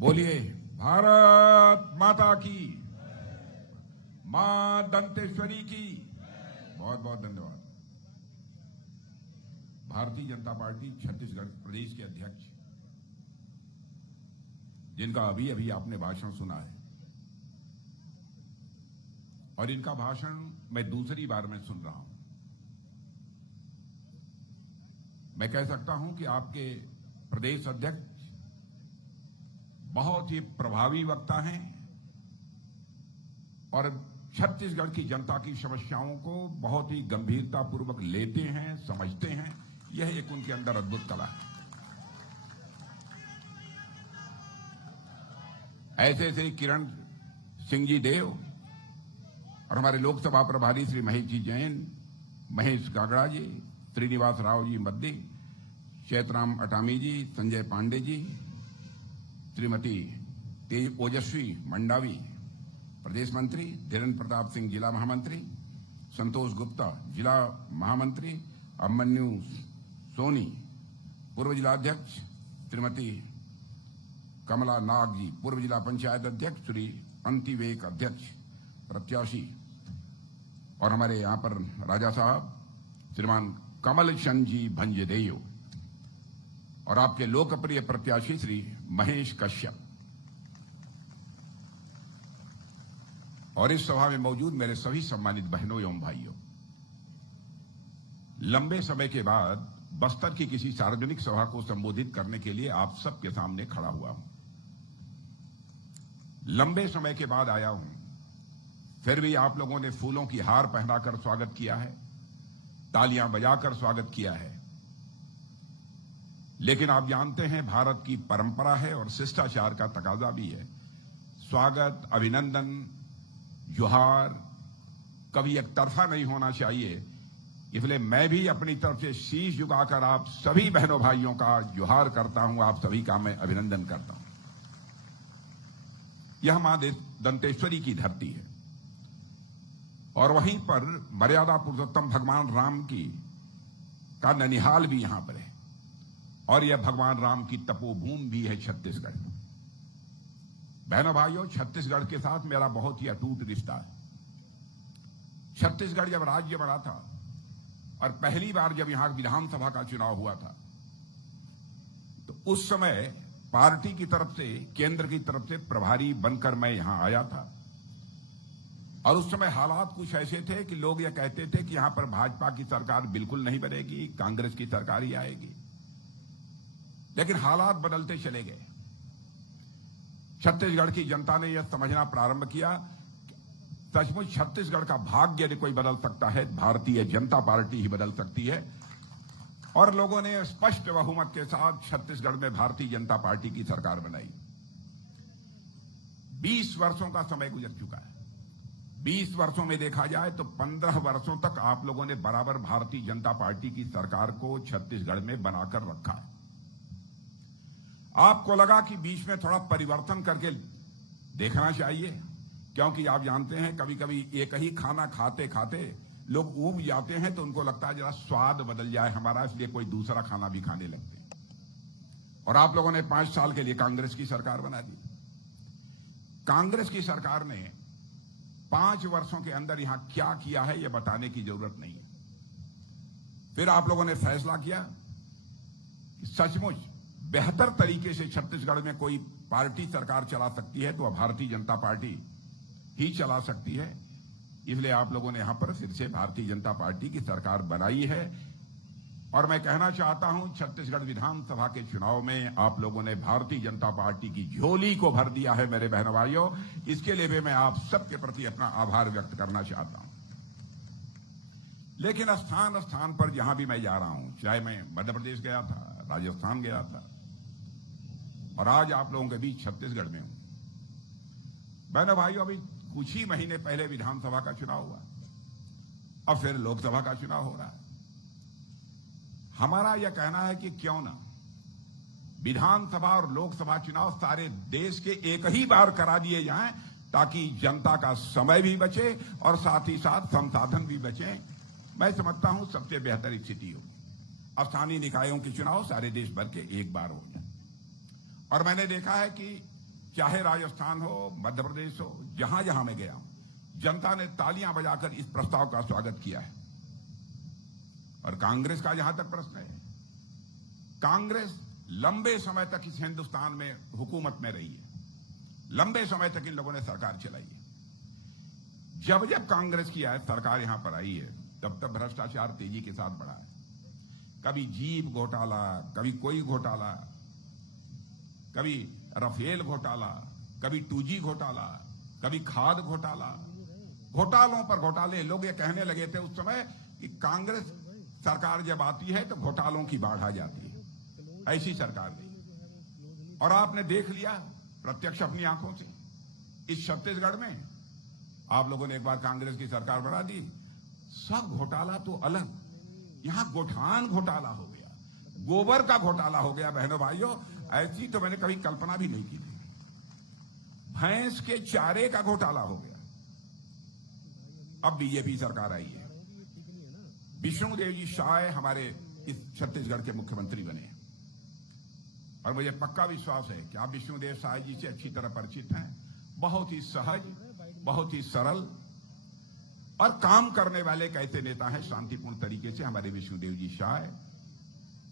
बोलिए भारत माता की, मां दंतेश्वरी की। बहुत बहुत धन्यवाद। भारतीय जनता पार्टी छत्तीसगढ़ प्रदेश के अध्यक्ष, जिनका अभी अभी आपने भाषण सुना है, और इनका भाषण मैं दूसरी बार में सुन रहा हूं। मैं कह सकता हूं कि आपके प्रदेश अध्यक्ष बहुत ही प्रभावी वक्ता हैं और छत्तीसगढ़ की जनता की समस्याओं को बहुत ही गंभीरतापूर्वक लेते हैं, समझते हैं। यह एक उनके अंदर अद्भुत कला है। ऐसे ऐसे किरण सिंह जी देव और हमारे लोकसभा प्रभारी श्री महेश जी जैन, महेश गागड़ा जी, श्रीनिवास राव जी मद्दी, चैतराम अटामी जी, संजय पांडे जी, श्रीमती तेज ओजस्वी मंडावी प्रदेश मंत्री, धीरेन्द्र प्रताप सिंह जिला महामंत्री, संतोष गुप्ता जिला महामंत्री, अभिमन्यु सोनी पूर्व जिलाध्यक्ष, श्रीमती कमला नाग जी पूर्व जिला पंचायत अध्यक्ष, श्री अंतिवेक अध्यक्ष प्रत्याशी, और हमारे यहां पर राजा साहब श्रीमान कमल चंद जी भंजदेव, और आपके लोकप्रिय प्रत्याशी श्री महेश कश्यप, और इस सभा में मौजूद मेरे सभी सम्मानित बहनों एवं भाइयों। लंबे समय के बाद बस्तर की किसी सार्वजनिक सभा को संबोधित करने के लिए आप सबके सामने खड़ा हुआ हूं। लंबे समय के बाद आया हूं, फिर भी आप लोगों ने फूलों की हार पहनाकर स्वागत किया है, तालियां बजाकर स्वागत किया है। लेकिन आप जानते हैं, भारत की परंपरा है और शिष्टाचार का तकाजा भी है। स्वागत, अभिनंदन, जोहार कभी एक तरफा नहीं होना चाहिए। इसलिए मैं भी अपनी तरफ से शीश झुकाकर आप सभी बहनों भाइयों का जोहार करता हूं, आप सभी का मैं अभिनंदन करता हूं। यह मां दंतेश्वरी की धरती है और वहीं पर मर्यादा पुरुषोत्तम भगवान राम की का ननिहाल भी यहां पर है, और यह भगवान राम की तपोभूमि भी है छत्तीसगढ़। बहनों भाइयों, छत्तीसगढ़ के साथ मेरा बहुत ही अटूट रिश्ता है। छत्तीसगढ़ जब राज्य बना था और पहली बार जब यहां विधानसभा का चुनाव हुआ था, तो उस समय पार्टी की तरफ से, केंद्र की तरफ से प्रभारी बनकर मैं यहां आया था। और उस समय हालात कुछ ऐसे थे कि लोग यह कहते थे कि यहां पर भाजपा की सरकार बिल्कुल नहीं बनेगी, कांग्रेस की सरकार ही आएगी। लेकिन हालात बदलते चले गए। छत्तीसगढ़ की जनता ने यह समझना प्रारंभ किया, सचमुच छत्तीसगढ़ का भाग्य यदि कोई बदल सकता है, भारतीय जनता पार्टी ही बदल सकती है। और लोगों ने स्पष्ट बहुमत के साथ छत्तीसगढ़ में भारतीय जनता पार्टी की सरकार बनाई। 20 वर्षों का समय गुजर चुका है। 20 वर्षों में देखा जाए तो 15 वर्षों तक आप लोगों ने बराबर भारतीय जनता पार्टी की सरकार को छत्तीसगढ़ में बनाकर रखा है। आपको लगा कि बीच में थोड़ा परिवर्तन करके देखना चाहिए, क्योंकि आप जानते हैं कभी कभी एक ही खाना खाते खाते लोग ऊब जाते हैं, तो उनको लगता है जरा स्वाद बदल जाए हमारा, इसलिए कोई दूसरा खाना भी खाने लगते हैं। और आप लोगों ने 5 साल के लिए कांग्रेस की सरकार बना दी। कांग्रेस की सरकार ने 5 वर्षों के अंदर यहां क्या किया है, यह बताने की जरूरत नहीं है। फिर आप लोगों ने फैसला किया कि सचमुच बेहतर तरीके से छत्तीसगढ़ में कोई पार्टी सरकार चला सकती है तो वह भारतीय जनता पार्टी ही चला सकती है। इसलिए आप लोगों ने यहां पर फिर से भारतीय जनता पार्टी की सरकार बनाई है। और मैं कहना चाहता हूं, छत्तीसगढ़ विधानसभा के चुनाव में आप लोगों ने भारतीय जनता पार्टी की झोली को भर दिया है मेरे बहनों भाइयों। इसके लिए भी मैं आप सबके प्रति अपना आभार व्यक्त करना चाहता हूं। लेकिन स्थान स्थान पर जहां भी मैं जा रहा हूं, चाहे मैं मध्य प्रदेश गया था, राजस्थान गया था, और आज आप लोगों के बीच छत्तीसगढ़ में हूं। बहनों भाइयों, अभी कुछ ही महीने पहले विधानसभा का चुनाव हुआ, अब फिर लोकसभा का चुनाव हो रहा है। हमारा यह कहना है कि क्यों ना विधानसभा और लोकसभा चुनाव सारे देश के एक ही बार करा दिए जाएं, ताकि जनता का समय भी बचे और साथ ही साथ संसाधन भी बचे। मैं समझता हूं सबसे बेहतर स्थिति होगी। स्थानीय निकायों के चुनाव सारे देश भर के एक बार हो जाए। और मैंने देखा है कि चाहे राजस्थान हो, मध्य प्रदेश हो, जहां जहां मैं गया हूं, जनता ने तालियां बजाकर इस प्रस्ताव का स्वागत किया है। और कांग्रेस का जहां तक प्रश्न है, कांग्रेस लंबे समय तक इस हिंदुस्तान में हुकूमत में रही है, लंबे समय तक इन लोगों ने सरकार चलाई है। जब जब कांग्रेस की सरकार यहां पर आई है, तब तब भ्रष्टाचार तेजी के साथ बढ़ा है। कभी जीप घोटाला, कभी कोई घोटाला, कभी राफेल घोटाला, कभी 2G घोटाला, कभी खाद घोटाला, घोटालों पर घोटाले। लोग ये कहने लगे थे उस समय कि कांग्रेस सरकार जब आती है तो घोटालों की बाढ़ आ जाती है। ऐसी सरकार नहीं। और आपने देख लिया प्रत्यक्ष अपनी आंखों से, इस छत्तीसगढ़ में आप लोगों ने एक बार कांग्रेस की सरकार बना दी, सब घोटाला तो अलग, यहां गोठान घोटाला हो गया, गोबर का घोटाला हो गया। बहनों भाइयों, ऐसी तो मैंने कभी कल्पना भी नहीं की थी। भैंस के चारे का घोटाला हो गया। अब बीजेपी सरकार आई है, विष्णुदेव जी साय हमारे इस छत्तीसगढ़ के मुख्यमंत्री बने हैं। और मुझे पक्का विश्वास है कि आप विष्णुदेव साय जी से अच्छी तरह परिचित हैं। बहुत ही सहज, बहुत ही सरल और काम करने वाले एक ऐसे नेता हैं शांतिपूर्ण तरीके से हमारे विष्णुदेव जी साय।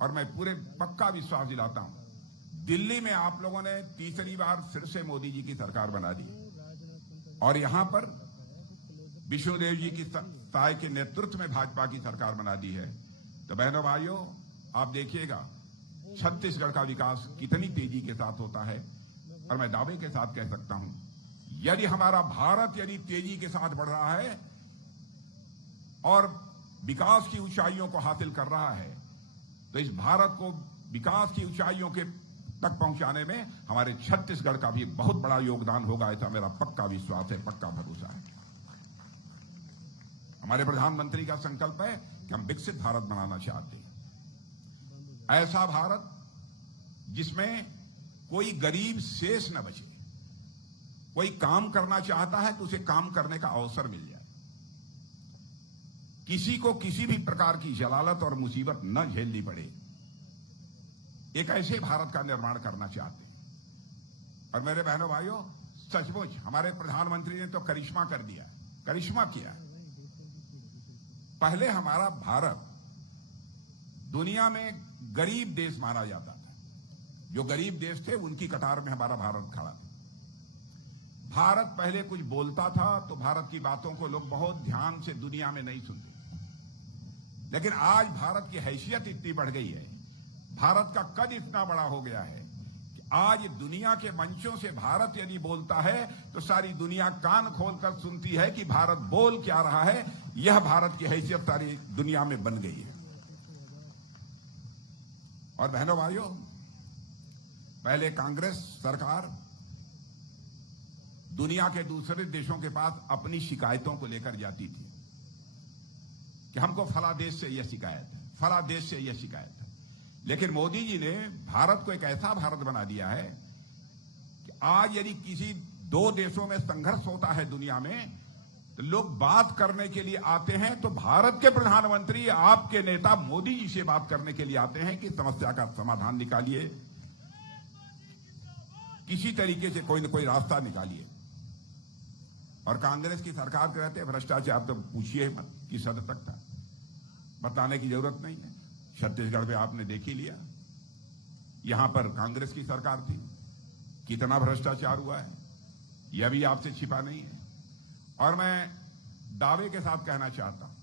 और मैं पूरे पक्का विश्वास दिलाता हूं, दिल्ली में आप लोगों ने तीसरी बार फिर से मोदी जी की सरकार बना दी और यहां पर विष्णुदेव जी की साय के नेतृत्व में भाजपा की सरकार बना दी है। तो बहनों भाइयों, आप देखिएगा छत्तीसगढ़ का विकास कितनी तेजी के साथ होता है। और मैं दावे के साथ कह सकता हूं, यदि हमारा भारत यदि तेजी के साथ बढ़ रहा है और विकास की ऊंचाइयों को हासिल कर रहा है, तो इस भारत को विकास की ऊंचाइयों के तक पहुंचाने में हमारे छत्तीसगढ़ का भी बहुत बड़ा योगदान होगा। ऐसा मेरा पक्का विश्वास है, पक्का भरोसा है। हमारे प्रधानमंत्री का संकल्प है कि हम विकसित भारत बनाना चाहते हैं, ऐसा भारत जिसमें कोई गरीब शेष न बचे। कोई काम करना चाहता है तो उसे काम करने का अवसर मिल जाए, किसी को किसी भी प्रकार की जलालत और मुसीबत न झेलनी पड़े। एक ऐसे भारत का निर्माण करना चाहते हैं। और मेरे बहनों भाइयों, सचमुच हमारे प्रधानमंत्री ने तो करिश्मा कर दिया, करिश्मा किया। पहले हमारा भारत दुनिया में गरीब देश माना जाता था, जो गरीब देश थे उनकी कतार में हमारा भारत खड़ा था। भारत पहले कुछ बोलता था तो भारत की बातों को लोग बहुत ध्यान से दुनिया में नहीं सुनते, लेकिन आज भारत की हैसियत इतनी बढ़ गई है, भारत का कद इतना बड़ा हो गया है कि आज दुनिया के मंचों से भारत यदि बोलता है तो सारी दुनिया कान खोलकर सुनती है कि भारत बोल क्या रहा है। यह भारत की हैसियत सारी दुनिया में बन गई है। और बहनों भाइयों, पहले कांग्रेस सरकार दुनिया के दूसरे देशों के पास अपनी शिकायतों को लेकर जाती थी कि हमको फला देश से यह शिकायत है, फला देश से यह शिकायत है। लेकिन मोदी जी ने भारत को एक ऐसा भारत बना दिया है कि आज यदि किसी दो देशों में संघर्ष होता है दुनिया में, तो लोग बात करने के लिए आते हैं तो भारत के प्रधानमंत्री, आपके नेता मोदी जी से बात करने के लिए आते हैं कि समस्या का समाधान निकालिए, किसी तरीके से कोई न कोई रास्ता निकालिए। और कांग्रेस की सरकार के रहते भ्रष्टाचार तो पूछिए मत किस हद तक था, बताने की जरूरत नहीं है। छत्तीसगढ़ में आपने देख ही लिया, यहां पर कांग्रेस की सरकार थी, कितना भ्रष्टाचार हुआ है, यह भी आपसे छिपा नहीं है। और मैं दावे के साथ कहना चाहता हूं,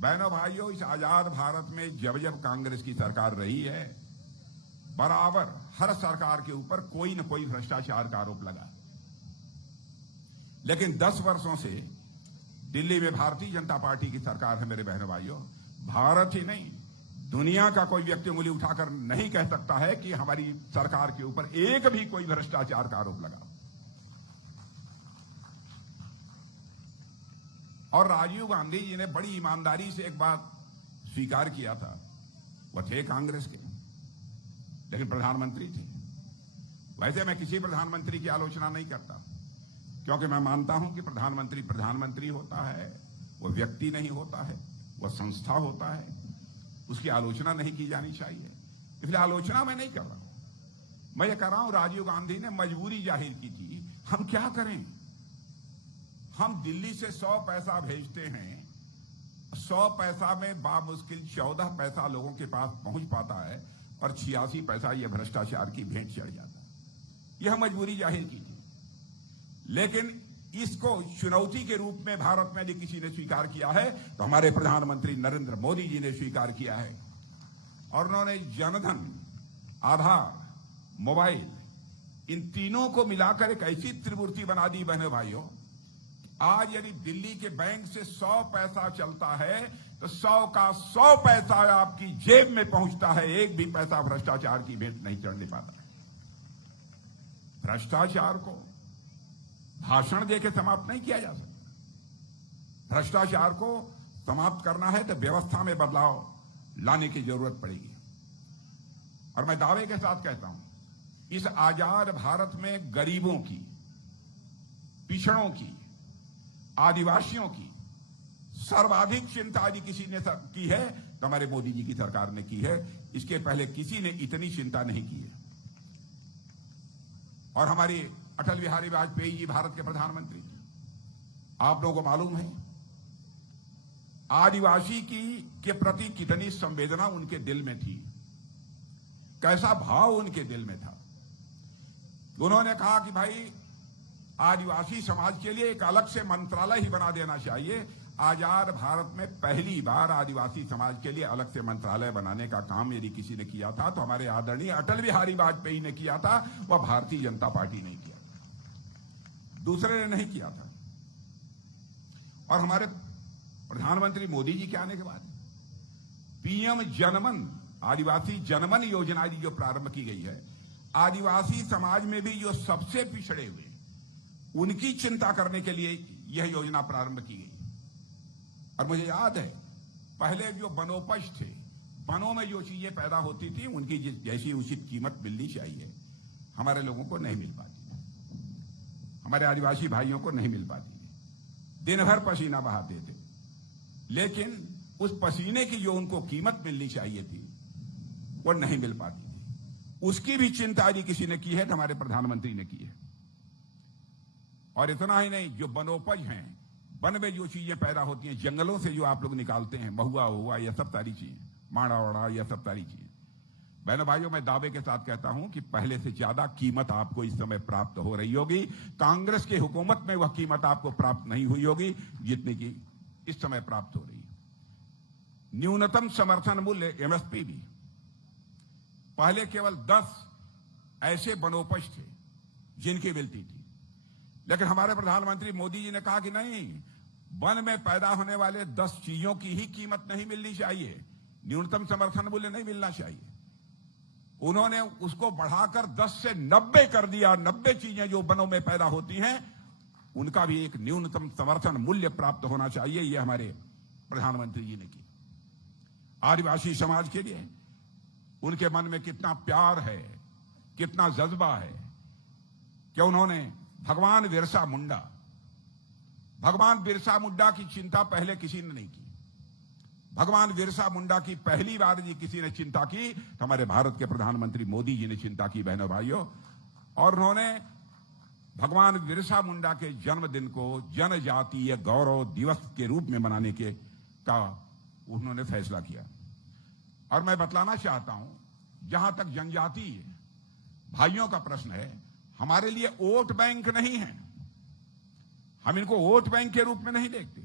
बहनों भाइयों, इस आजाद भारत में जब जब कांग्रेस की सरकार रही है, बराबर हर सरकार के ऊपर कोई न कोई भ्रष्टाचार का आरोप लगा। लेकिन 10 वर्षों से दिल्ली में भारतीय जनता पार्टी की सरकार है। मेरे बहनों भाइयों, भारत ही नहीं, दुनिया का कोई व्यक्ति उंगली उठाकर नहीं कह सकता है कि हमारी सरकार के ऊपर एक भी कोई भ्रष्टाचार का आरोप लगा। और राजीव गांधी जी ने बड़ी ईमानदारी से एक बात स्वीकार किया था, वह थे कांग्रेस के, लेकिन प्रधानमंत्री थे। वैसे मैं किसी प्रधानमंत्री की आलोचना नहीं करता, क्योंकि मैं मानता हूं कि प्रधानमंत्री प्रधानमंत्री होता है, वह व्यक्ति नहीं होता है, वह संस्था होता है, उसकी आलोचना नहीं की जानी चाहिए। इसलिए आलोचना मैं नहीं कर रहा हूं। मैं ये कह रहा हूं, राजीव गांधी ने मजबूरी जाहिर की थी। हम क्या करें? हम दिल्ली से 100 पैसा भेजते हैं, 100 पैसा में बामुश्किल 14 पैसा लोगों के पास पहुंच पाता है और 86 पैसा यह भ्रष्टाचार की भेंट चढ़ जाता है। यह मजबूरी जाहिर की थी, लेकिन इसको चुनौती के रूप में भारत में यदि किसी ने स्वीकार किया है तो हमारे प्रधानमंत्री नरेंद्र मोदी जी ने स्वीकार किया है। और उन्होंने जनधन, आधार, मोबाइल, इन तीनों को मिलाकर एक ऐसी त्रिमूर्ति बना दी। बहनों भाइयों, आज यदि दिल्ली के बैंक से 100 पैसा चलता है तो 100 का 100 पैसा आपकी जेब में पहुंचता है। एक भी पैसा भ्रष्टाचार की भेंट नहीं चढ़ने पाता है। भ्रष्टाचार को भाषण देकर समाप्त नहीं किया जा सकता। भ्रष्टाचार को समाप्त करना है तो व्यवस्था में बदलाव लाने की जरूरत पड़ेगी। और मैं दावे के साथ कहता हूं, इस आजाद भारत में गरीबों की, पिछड़ों की, आदिवासियों की सर्वाधिक चिंता यदि किसी ने की है तो हमारे मोदी जी की सरकार ने की है। इसके पहले किसी ने इतनी चिंता नहीं की है। और हमारी अटल बिहारी वाजपेयी जी भारत के प्रधानमंत्री थे। आप लोगों को मालूम है आदिवासी की के प्रति कितनी संवेदना उनके दिल में थी, कैसा भाव उनके दिल में था। उन्होंने कहा कि भाई आदिवासी समाज के लिए एक अलग से मंत्रालय ही बना देना चाहिए। आजाद भारत में पहली बार आदिवासी समाज के लिए अलग से मंत्रालय बनाने का काम यदि किसी ने किया था तो हमारे आदरणीय अटल बिहारी वाजपेयी ने किया था। वह भारतीय जनता पार्टी ने किया, दूसरे ने नहीं किया था। और हमारे प्रधानमंत्री मोदी जी के आने के बाद पीएम जनमन, आदिवासी जनमन योजना जो प्रारंभ की गई है, आदिवासी समाज में भी जो सबसे पिछड़े हुए उनकी चिंता करने के लिए यह योजना प्रारंभ की गई। और मुझे याद है पहले जो वनोपज थे, वनों में जो चीजें पैदा होती थी उनकी जैसी उचित कीमत मिलनी चाहिए, हमारे लोगों को नहीं मिल पाती, हमारे आदिवासी भाइयों को नहीं मिल पाती। दिन भर पसीना बहाते थे, लेकिन उस पसीने की जो उनको कीमत मिलनी चाहिए थी वो नहीं मिल पाती थी। उसकी भी चिंता यदि किसी ने की है तो हमारे प्रधानमंत्री ने की है। और इतना ही नहीं, जो वनोपज हैं, वन में जो चीजें पैदा होती हैं, जंगलों से जो आप लोग निकालते हैं, महुआ हुआ, यह सब सारी चीजें, माड़ा वाड़ा, यह सब सारी चीजें, बहनों भाइयों, मैं दावे के साथ कहता हूं कि पहले से ज्यादा कीमत आपको इस समय प्राप्त हो रही होगी। कांग्रेस की हुकूमत में वह कीमत आपको प्राप्त नहीं हुई होगी जितनी की इस समय प्राप्त हो रही है। न्यूनतम समर्थन मूल्य एमएसपी भी पहले केवल 10 ऐसे वनोपज थे जिनकी मिलती थी, लेकिन हमारे प्रधानमंत्री मोदी जी ने कहा कि नहीं, वन में पैदा होने वाले 10 चीजों की ही कीमत नहीं मिलनी चाहिए, न्यूनतम समर्थन मूल्य नहीं मिलना चाहिए। उन्होंने उसको बढ़ाकर 10 से 90 कर दिया। 90 चीजें जो वनों में पैदा होती हैं उनका भी एक न्यूनतम समर्थन मूल्य प्राप्त होना चाहिए। यह हमारे प्रधानमंत्री जी ने की। आदिवासी समाज के लिए उनके मन में कितना प्यार है, कितना जज्बा है कि उन्होंने भगवान बिरसा मुंडा की चिंता पहले किसी ने नहीं की। भगवान बिरसा मुंडा की पहली बार जी किसी ने चिंता की तो हमारे भारत के प्रधानमंत्री मोदी जी ने चिंता की, बहनों भाइयों। और उन्होंने भगवान बिरसा मुंडा के जन्मदिन को जनजातीय गौरव दिवस के रूप में मनाने का उन्होंने फैसला किया। और मैं बतलाना चाहता हूं, जहां तक जनजातीय भाइयों का प्रश्न है, हमारे लिए वोट बैंक नहीं है। हम इनको वोट बैंक के रूप में नहीं देखते,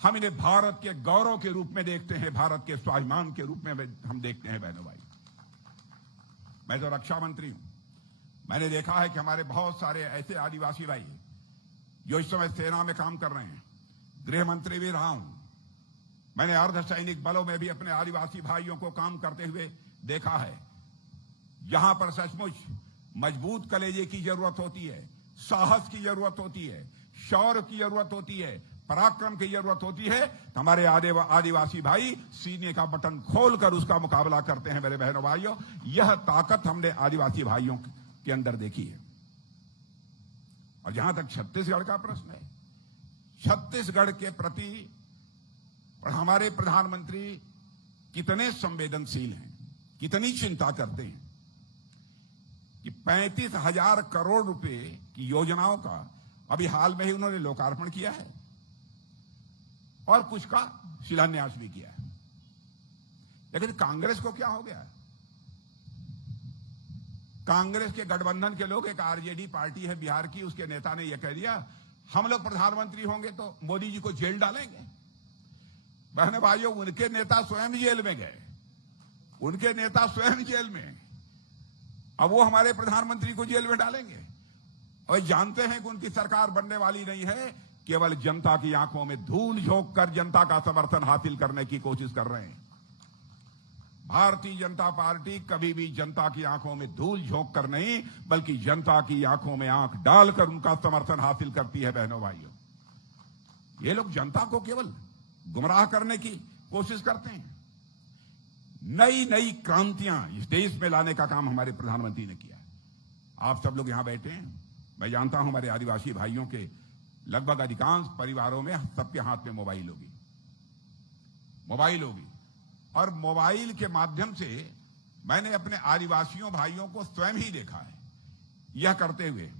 हम इन्हें भारत के गौरव के रूप में देखते हैं, भारत के स्वाभिमान के रूप में हम देखते हैं। बहनों भाई, मैं तो रक्षा मंत्री हूं, मैंने देखा है कि हमारे बहुत सारे ऐसे आदिवासी भाई जो इस समय सेना में काम कर रहे हैं, गृह मंत्री भी रहा हूं, मैंने अर्धसैनिक बलों में भी अपने आदिवासी भाइयों को काम करते हुए देखा है। जहां पर सचमुच मजबूत कलेजे की जरूरत होती है, साहस की जरूरत होती है, शौर्य की जरूरत होती है, पराक्रम की जरूरत होती है, तो हमारे आदिवासी भाई सीने का बटन खोलकर उसका मुकाबला करते हैं। मेरे बहनों भाइयों, यह ताकत हमने आदिवासी भाइयों के अंदर देखी है। और जहां तक छत्तीसगढ़ का प्रश्न है, छत्तीसगढ़ के प्रति हमारे प्रधानमंत्री कितने संवेदनशील हैं, कितनी चिंता करते हैं। 35,000 करोड़ रुपए की योजनाओं का अभी हाल में ही उन्होंने लोकार्पण किया है और कुछ का शिलान्यास भी किया है। लेकिन कांग्रेस को क्या हो गया है? कांग्रेस के गठबंधन के लोग, एक आरजेडी पार्टी है बिहार की, उसके नेता ने यह कह दिया हम लोग प्रधानमंत्री होंगे तो मोदी जी को जेल डालेंगे। बहने भाइयों, उनके नेता स्वयं जेल में गए, उनके नेता स्वयं जेल में, अब वो हमारे प्रधानमंत्री को जेल में डालेंगे। और जानते हैं कि उनकी सरकार बनने वाली नहीं है, केवल जनता की आंखों में धूल झोंक कर जनता का समर्थन हासिल करने की कोशिश कर रहे हैं। भारतीय जनता पार्टी कभी भी जनता की आंखों में धूल झोंक कर नहीं, बल्कि जनता की आंखों में आंख डालकर उनका समर्थन हासिल करती है। बहनों भाइयों, ये लोग जनता को केवल गुमराह करने की कोशिश करते हैं। नई नई क्रांतियां इस देश में लाने का काम हमारे प्रधानमंत्री ने किया है। आप सब लोग यहां बैठे हैं, मैं जानता हूं हमारे आदिवासी भाइयों के लगभग अधिकांश परिवारों में सबके हाथ में मोबाइल होगी, और मोबाइल के माध्यम से मैंने अपने आदिवासियों भाइयों को स्वयं ही देखा है यह करते हुए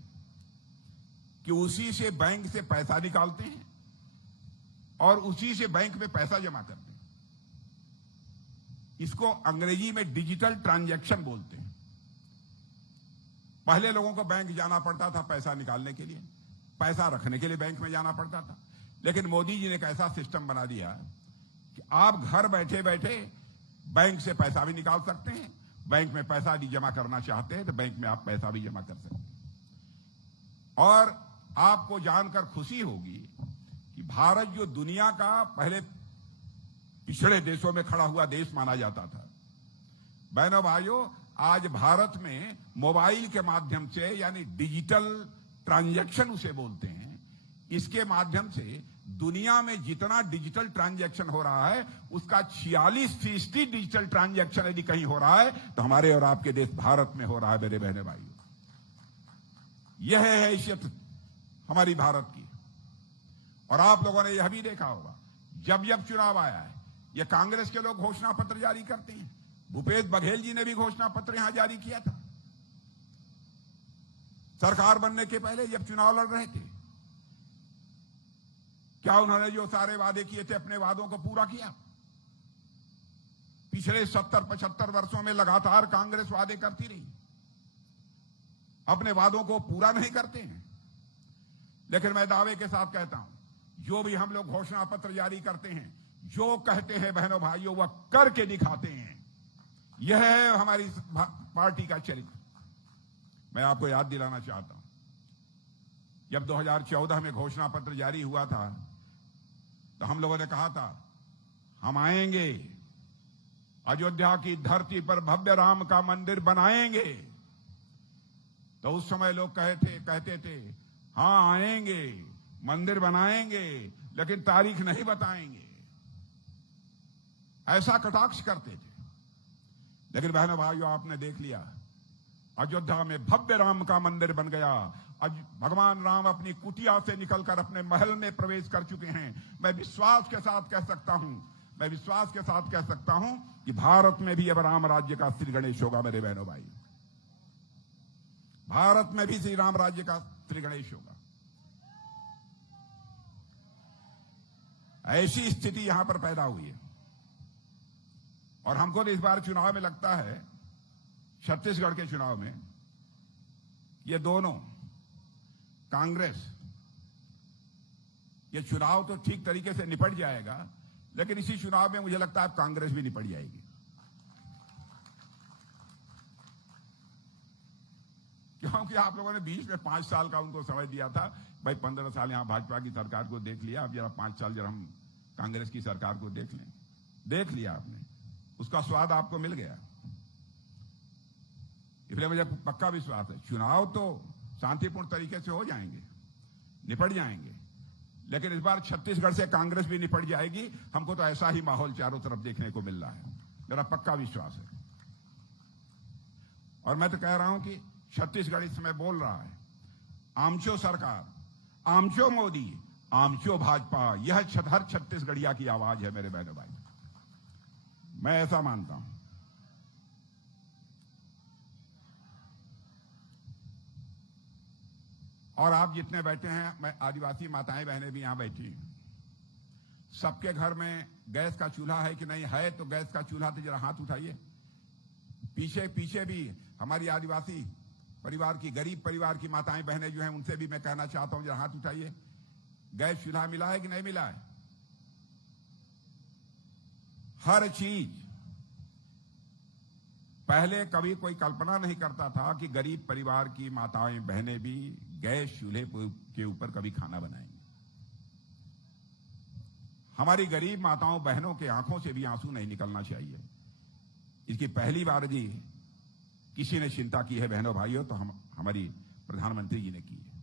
कि उसी से बैंक से पैसा निकालते हैं और उसी से बैंक में पैसा जमा करते हैं। इसको अंग्रेजी में डिजिटल ट्रांजैक्शन बोलते हैं। पहले लोगों को बैंक जाना पड़ता था पैसा निकालने के लिए, पैसा रखने के लिए बैंक में जाना पड़ता था। लेकिन मोदी जी ने एक ऐसा सिस्टम बना दिया कि आप घर बैठे बैठे बैंक से पैसा भी निकाल सकते हैं, बैंक में पैसा भी जमा करना चाहते हैं तो बैंक में आप पैसा भी जमा कर सकते हैं। और आपको जानकर खुशी होगी कि भारत जो दुनिया का पहले पिछड़े देशों में खड़ा हुआ देश माना जाता था, बहनों भाइयों, आज भारत में मोबाइल के माध्यम से, यानी डिजिटल ट्रांजैक्शन उसे बोलते हैं, इसके माध्यम से दुनिया में जितना डिजिटल ट्रांजैक्शन हो रहा है उसका 46% डिजिटल ट्रांजैक्शन यदि कहीं हो रहा है तो हमारे और आपके देश भारत में हो रहा है। मेरे बहने भाइयों, यह है हैसियत हमारी भारत की। और आप लोगों ने यह भी देखा होगा, जब जब चुनाव आया है यह कांग्रेस के लोग घोषणा पत्र जारी करते हैं। भूपेश बघेल जी ने भी घोषणा पत्र यहां जारी किया था सरकार बनने के पहले, जब चुनाव लड़ रहे थे। क्या उन्होंने जो सारे वादे किए थे अपने वादों को पूरा किया? पिछले 70-75 वर्षों में लगातार कांग्रेस वादे करती रही, अपने वादों को पूरा नहीं करते हैं। लेकिन मैं दावे के साथ कहता हूं, जो भी हम लोग घोषणा पत्र जारी करते हैं, जो कहते हैं बहनों भाइयों, वह करके दिखाते हैं। यह है हमारी पार्टी का चरित्र। मैं आपको याद दिलाना चाहता हूं, जब 2014 में घोषणा पत्र जारी हुआ था तो हम लोगों ने कहा था हम आएंगे, अयोध्या की धरती पर भव्य राम का मंदिर बनाएंगे। तो उस समय लोग कहते थे हां आएंगे, मंदिर बनाएंगे, लेकिन तारीख नहीं बताएंगे, ऐसा कटाक्ष करते थे। लेकिन बहनों भाइयों, आपने देख लिया, अयोध्या में भव्य राम का मंदिर बन गया। आज भगवान राम अपनी कुटिया से निकलकर अपने महल में प्रवेश कर चुके हैं। मैं विश्वास के साथ कह सकता हूं कि भारत में भी अब राम राज्य का श्री गणेश होगा। मेरे बहनों भाई, भारत में भी श्री राम राज्य का श्री गणेश होगा। ऐसी स्थिति यहां पर पैदा हुई है। और हमको तो इस बार चुनाव में लगता है, छत्तीसगढ़ के चुनाव में, ये दोनों कांग्रेस, ये चुनाव तो ठीक तरीके से निपट जाएगा, लेकिन इसी चुनाव में मुझे लगता है कांग्रेस भी निपट जाएगी। क्योंकि आप लोगों ने बीच में 5 साल का उनको समय दिया था, भाई 15 साल यहां भाजपा की सरकार को देख लिया, अब जरा 5 साल जरा हम कांग्रेस की सरकार को देख लें। देख लिया आपने, उसका स्वाद आपको मिल गया। इसलिए मुझे पक्का विश्वास है चुनाव तो शांतिपूर्ण तरीके से हो जाएंगे, निपट जाएंगे, लेकिन इस बार छत्तीसगढ़ से कांग्रेस भी निपट जाएगी। हमको तो ऐसा ही माहौल चारों तरफ देखने को मिल रहा है, मेरा पक्का विश्वास है। और मैं तो कह रहा हूं कि छत्तीसगढ़ इस समय बोल रहा है, आमचो सरकार, आमचो मोदी, आमचो भाजपा, यह हर छत्तीसगढ़िया की आवाज है। मेरे बहनों भाई, मैं ऐसा मानता हूं। और आप जितने बैठे हैं, मैं आदिवासी माताएं बहनें भी यहां बैठी हैं, सबके घर में गैस का चूल्हा है कि नहीं है? तो गैस का चूल्हा तो जरा हाथ उठाइए। पीछे पीछे भी हमारी आदिवासी परिवार की, गरीब परिवार की माताएं बहनें जो हैं, उनसे भी मैं कहना चाहता हूं, जरा हाथ उठाइए। गैस चूल्हा मिला है कि नहीं मिला है? हर चीज। पहले कभी कोई कल्पना नहीं करता था कि गरीब परिवार की माताएं बहनें भी गैस चूल्हे के ऊपर कभी खाना बनाएंगे। हमारी गरीब माताओं बहनों के आंखों से भी आंसू नहीं निकलना चाहिए। इसकी पहली बार जी किसी ने चिंता की है बहनों भाइयों, तो हमारी प्रधानमंत्री जी ने की है।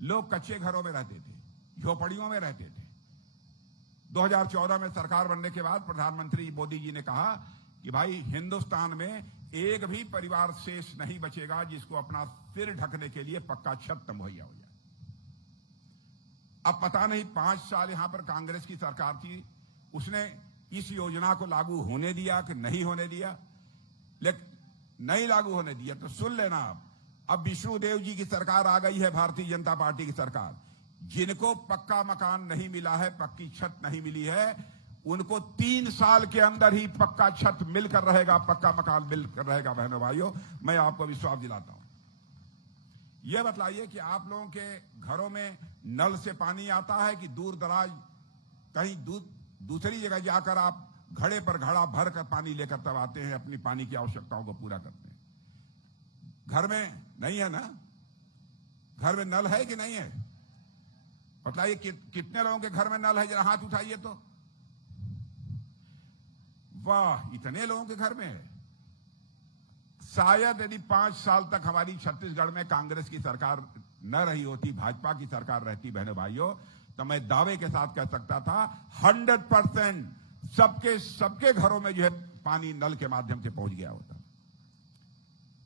लोग कच्चे घरों में रहते थे, झोपड़ियों में रहते थे। 2014 में सरकार बनने के बाद प्रधानमंत्री मोदी जी ने कहा कि भाई हिंदुस्तान में एक भी परिवार शेष नहीं बचेगा जिसको अपना सिर ढकने के लिए पक्का छत मुहैया हो जाए। अब पता नहीं 5 साल यहां पर कांग्रेस की सरकार थी, उसने इस योजना को लागू होने दिया कि नहीं होने दिया। लेकिन नहीं लागू होने दिया तो सुन लेना, अब विष्णुदेव जी की सरकार आ गई है, भारतीय जनता पार्टी की सरकार। जिनको पक्का मकान नहीं मिला है, पक्की छत नहीं मिली है, उनको 3 साल के अंदर ही पक्का छत मिलकर रहेगा, पक्का मकान मिलकर रहेगा। बहनों भाइयों, मैं आपको विश्वास दिलाता हूं। यह बतलाइए कि आप लोगों के घरों में नल से पानी आता है कि दूर दराज कहीं दूसरी जगह जाकर आप घड़े पर घड़ा भर कर पानी लेकर तब आते हैं, अपनी पानी की आवश्यकताओं को पूरा करते हैं? घर में नहीं है ना? घर में नल है कि नहीं है? बतलाइए कितने लोगों के घर में नल है? जरा हाथ उठाइए तो। वाह, इतने लोगों के घर में है। शायद यदि 5 साल तक हमारी छत्तीसगढ़ में कांग्रेस की सरकार न रही होती, भाजपा की सरकार रहती बहनों भाइयों, तो मैं दावे के साथ कह सकता था 100% सबके घरों में जो है पानी नल के माध्यम से पहुंच गया होता।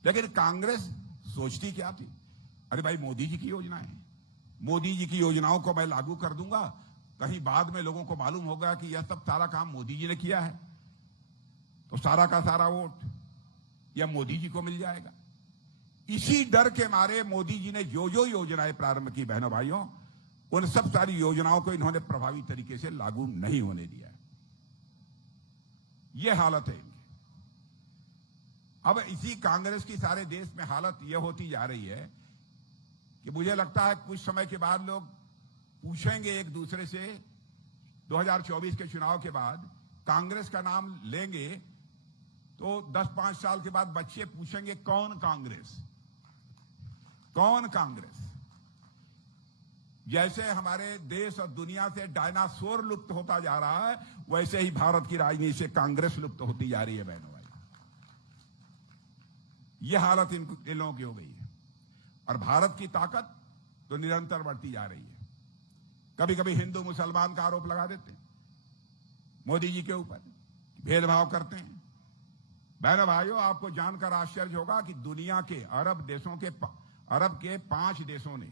लेकिन कांग्रेस सोचती क्या थी? अरे भाई, मोदी जी की योजना है, मोदी जी की योजनाओं को मैं लागू कर दूंगा, कहीं बाद में लोगों को मालूम होगा कि यह सब सारा काम मोदी जी ने किया है, तो सारा का सारा वोट या मोदी जी को मिल जाएगा। इसी डर के मारे मोदी जी ने जो जो योजनाएं प्रारंभ की बहनों भाइयों, उन सब सारी योजनाओं को इन्होंने प्रभावी तरीके से लागू नहीं होने दिया। यह हालत है इनकी। अब इसी कांग्रेस की सारे देश में हालत यह होती जा रही है कि मुझे लगता है कुछ समय के बाद लोग पूछेंगे एक दूसरे से, 2024 के चुनाव के बाद कांग्रेस का नाम लेंगे तो 10-5 साल के बाद बच्चे पूछेंगे कौन कांग्रेस, कौन कांग्रेस। जैसे हमारे देश और दुनिया से डायनासोर लुप्त होता जा रहा है, वैसे ही भारत की राजनीति से कांग्रेस लुप्त होती जा रही है बहनों भाई। यह हालत इन लोगों की हो गई है। और भारत की ताकत तो निरंतर बढ़ती जा रही है। कभी कभी हिंदू मुसलमान का आरोप लगा देते हैं मोदी जी के ऊपर, भेदभाव करते हैं। बहनों भाइयों, आपको जानकर आश्चर्य होगा कि दुनिया के अरब के 5 देशों ने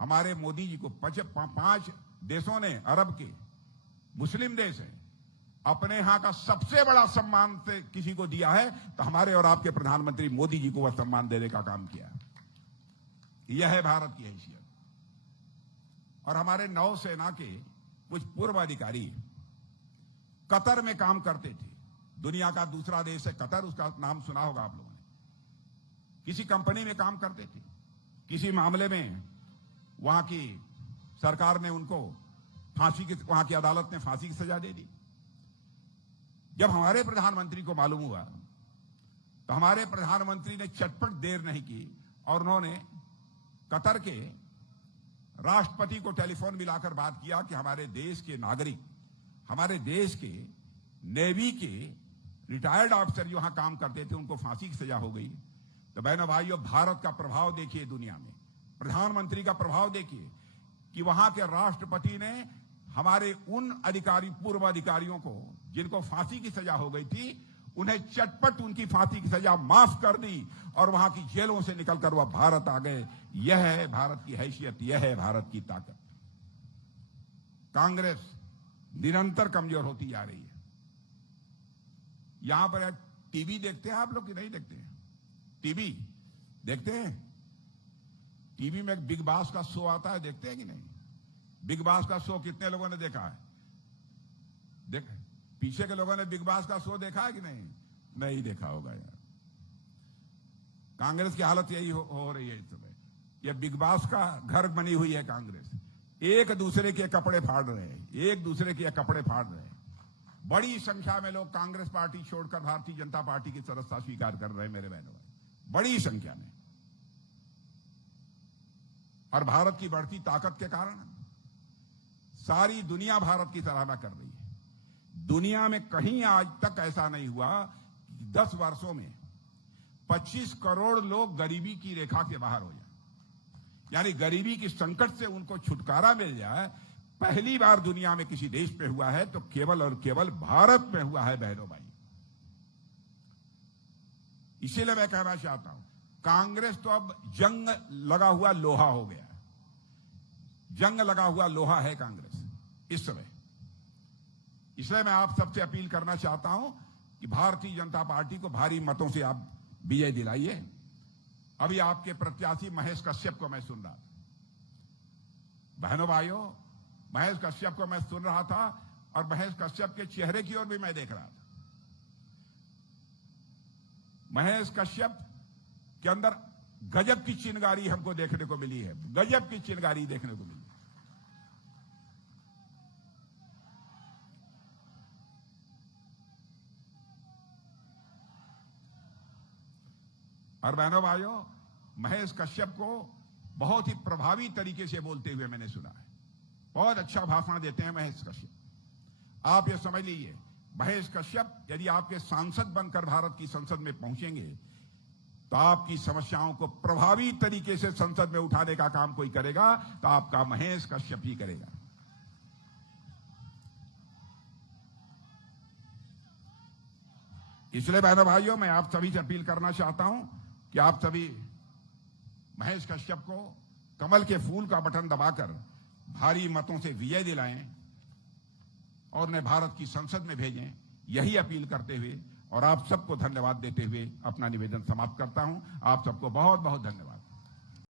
हमारे मोदी जी को 5 देशों ने, अरब के मुस्लिम देश है, अपने यहां का सबसे बड़ा सम्मान से किसी को दिया है तो हमारे और आपके प्रधानमंत्री मोदी जी को वह सम्मान देने का काम किया। यह है भारत की हैसियत। और हमारे नौसेना के कुछ पूर्व अधिकारी कतर में काम करते थे। दुनिया का दूसरा देश है कतर, उसका नाम सुना होगा आप लोगों ने। किसी कंपनी में काम करते थे, किसी मामले में वहां की सरकार ने उनको वहां की अदालत ने फांसी की सजा दे दी। जब हमारे प्रधानमंत्री को मालूम हुआ तो हमारे प्रधानमंत्री ने चटपट देर नहीं की और उन्होंने कतर के राष्ट्रपति को टेलीफोन मिलाकर बात किया कि हमारे देश के नागरिक, हमारे देश के नेवी के रिटायर्ड ऑफिसर जो वहां काम करते थे, उनको फांसी की सजा हो गई। तो बहनों भाइयों, भारत का प्रभाव देखिए दुनिया में, प्रधानमंत्री का प्रभाव देखिए कि वहां के राष्ट्रपति ने हमारे उन पूर्व अधिकारियों को जिनको फांसी की सजा हो गई थी, उन्हें चटपट उनकी फांसी की सजा माफ कर दी और वहां की जेलों से निकलकर वह भारत आ गए। यह है भारत की हैसियत, यह है भारत की ताकत। कांग्रेस निरंतर कमजोर होती जा रही है। यहां पर टीवी देखते हैं आप लोग कि नहीं देखते हैं? टीवी देखते हैं? टीवी में एक बिग बॉस का शो आता है, देखते हैं कि नहीं? बिग बॉस का शो कितने लोगों ने देखा है? देख, पीछे के लोगों ने बिग बॉस का शो देखा है कि नहीं? नहीं देखा होगा यार। कांग्रेस की हालत यही हो रही है इस समय। यह बिग बॉस का घर बनी हुई है कांग्रेस। एक दूसरे के कपड़े फाड़ रहे हैं, एक दूसरे के कपड़े फाड़ रहे हैं। बड़ी संख्या में लोग कांग्रेस पार्टी छोड़कर भारतीय जनता पार्टी की सदस्यता स्वीकार कर रहे हैं मेरे बहनों भाई, बड़ी संख्या में। और भारत की बढ़ती ताकत के कारण सारी दुनिया भारत की सराहना कर रही है। दुनिया में कहीं आज तक ऐसा नहीं हुआ कि 10 वर्षों में 25 करोड़ लोग गरीबी की रेखा से बाहर हो जाए, यानी गरीबी की संकट से उनको छुटकारा मिल जाए। पहली बार दुनिया में किसी देश पे हुआ है तो केवल और केवल भारत में हुआ है बहनों भाई। इसीलिए मैं कहना चाहता हूं, कांग्रेस तो अब जंग लगा हुआ लोहा हो गया। जंग लगा हुआ लोहा है कांग्रेस इस समय। इसलिए मैं आप सबसे अपील करना चाहता हूं कि भारतीय जनता पार्टी को भारी मतों से आप विजय दिलाइए। अभी आपके प्रत्याशी महेश कश्यप को मैं सुन रहा था, बहनों भाइयों, महेश कश्यप को मैं सुन रहा था और महेश कश्यप के चेहरे की ओर भी मैं देख रहा था। महेश कश्यप के अंदर गजब की चिंगारी हमको देखने को मिली है, गजब की चिंगारी देखने को मिली। और बहनों भाइयों, महेश कश्यप को बहुत ही प्रभावी तरीके से बोलते हुए मैंने सुना है। बहुत अच्छा भाषण देते हैं महेश कश्यप। आप ये समझ लीजिए, महेश कश्यप यदि आपके सांसद बनकर भारत की संसद में पहुंचेंगे तो आपकी समस्याओं को प्रभावी तरीके से संसद में उठाने का काम कोई करेगा तो आपका महेश कश्यप ही करेगा। इसलिए बहनों भाइयों, मैं आप सभी से अपील करना चाहता हूं कि आप सभी महेश कश्यप को कमल के फूल का बटन दबाकर भारी मतों से विजय दिलाएं और उन्हें भारत की संसद में भेजें। यही अपील करते हुए और आप सबको धन्यवाद देते हुए अपना निवेदन समाप्त करता हूं। आप सबको बहुत बहुत धन्यवाद।